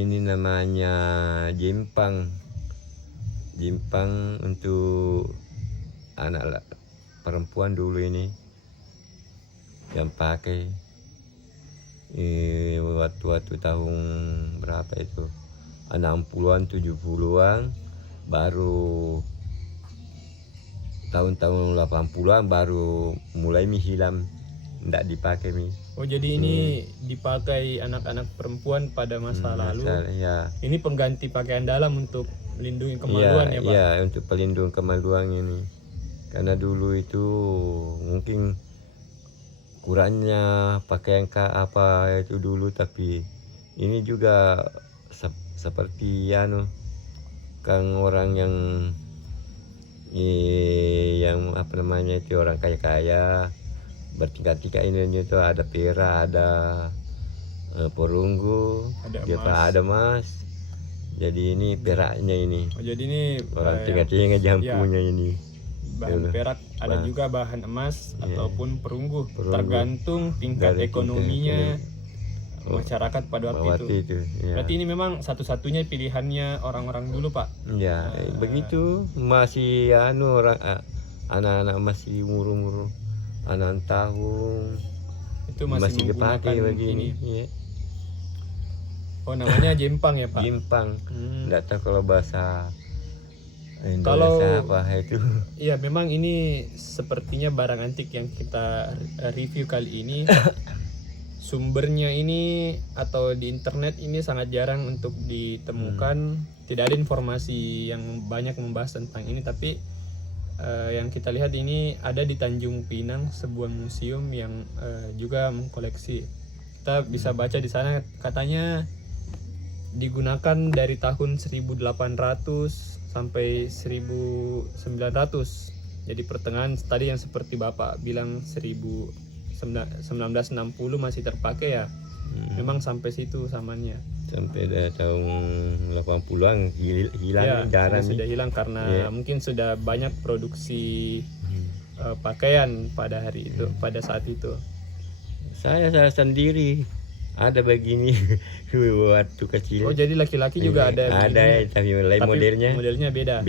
Ini namanya jimpang. Jimpang untuk anak perempuan dulu ini yang pakai waktu tahun berapa itu, 60-an 70-an, baru tahun-tahun 80-an baru mulai hilang, tidak dipakai mi. Oh jadi ini dipakai anak-anak perempuan pada masa lalu. Ya. Ini pengganti pakaian dalam untuk melindungi kemaluan ya Pak? Iya, untuk pelindung kemaluan ini. Karena dulu itu mungkin kurangnya pakaian apa itu dulu, tapi ini juga seperti kan orang yang apa namanya itu, orang kaya-kaya bertingkat-tingkat ini itu, ada perak, ada perunggu, ada emas. Jadi ini peraknya ini. Oh, jadi ini orang tingkat-tingkat jampunya ini. Bahan perak, ada juga bahan emas ataupun perunggu, tergantung tingkat ekonominya masyarakat pada waktu itu. Berarti ini memang satu-satunya pilihannya orang-orang dulu Pak. Ya, begitu. Masih orang anak-anak masih umur 6 tahun itu masih dipakai begini. Iya. Oh namanya jimpang ya Pak? Jimpang. Enggak tahu kalau bahasa Indonesia apa itu. Iya memang ini sepertinya barang antik yang kita review kali ini. Sumbernya ini atau di internet ini sangat jarang untuk ditemukan. Tidak ada informasi yang banyak membahas tentang ini, tapi yang kita lihat ini ada di Tanjung Pinang, sebuah museum yang juga mengkoleksi. Kita bisa baca di sana katanya digunakan dari tahun 1800 sampai 1900. Jadi pertengahan tadi yang seperti Bapak bilang 1960 masih terpakai ya. Memang sampai situ zamannya. Sampai tahun 80-an hilang ya, jarang. Sudah hilang karena mungkin sudah banyak produksi pakaian pada hari itu, pada saat itu. Saya sendiri ada begini waktu kecil. Oh jadi laki-laki juga ada begini. Tapi modelnya beda.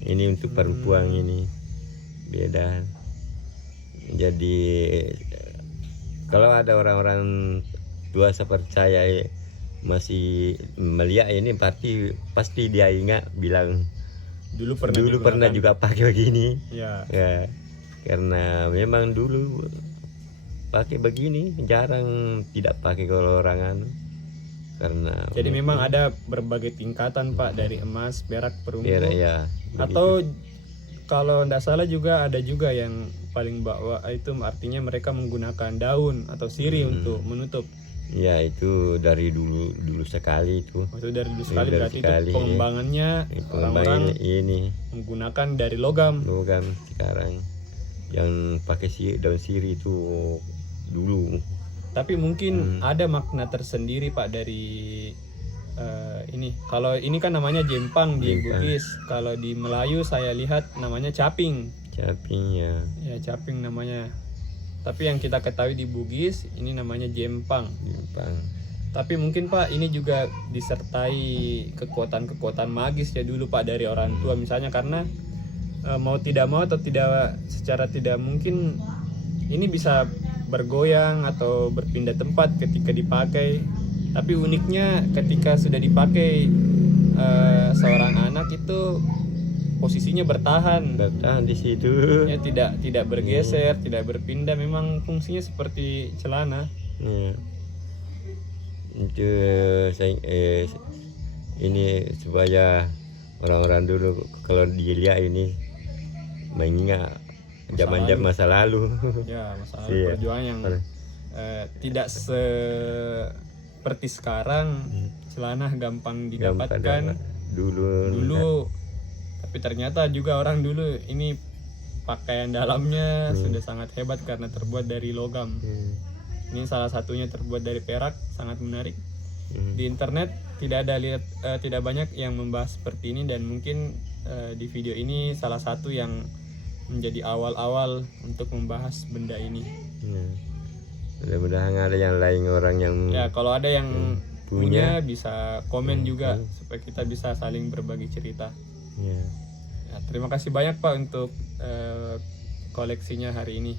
Ini untuk perempuan ini beda. Jadi kalau ada orang-orang tua saya percaya masih melihat ini, pasti dia ingat bilang dulu pernah juga pakai begini. Ya, karena memang dulu pakai begini, jarang tidak pakai kalau orang karena jadi memang ada berbagai tingkatan Pak, dari emas, perak, perunggu. Ya, atau kalau tidak salah juga ada juga yang paling bawah itu artinya mereka menggunakan daun atau sirih untuk menutup. Ya itu dari dulu sekali itu. Itu dari dulu sekali, berarti itu pengembangannya orang-orang ini menggunakan dari logam. Sekarang yang pakai daun sirih itu dulu. Tapi mungkin ada makna tersendiri Pak dari ini. Kalau ini kan namanya jempang di Bugis. Kalau di Melayu saya lihat namanya caping. Caping ya. Ya caping namanya. Tapi yang kita ketahui di Bugis ini namanya jempang. Tapi mungkin Pak ini juga disertai kekuatan-kekuatan magis ya dulu Pak dari orang tua misalnya, karena mau tidak mau atau secara tidak mungkin ini bisa bergoyang atau berpindah tempat ketika dipakai. Tapi uniknya ketika sudah dipakai seorang anak itu posisinya bertahan di situ. Ya tidak bergeser, tidak berpindah, memang fungsinya seperti celana. Itu ini supaya orang-orang dulu kalau dilihat ini mengingat zaman-zaman masa lalu. Ya, masa lalu perjuangan yang tidak seperti sekarang celana gampang didapatkan dulu. Tapi ternyata juga orang dulu ini pakaian dalamnya sudah sangat hebat karena terbuat dari logam. Ini salah satunya terbuat dari perak, sangat menarik. Di internet tidak banyak yang membahas seperti ini, dan mungkin di video ini salah satu yang menjadi awal-awal untuk membahas benda ini. Mudah-mudahan ada yang lain orang yang kalau ada yang punya bisa komen juga Hmm. supaya kita bisa saling berbagi cerita. Ya. Ya, terima kasih banyak Pak untuk koleksinya hari ini.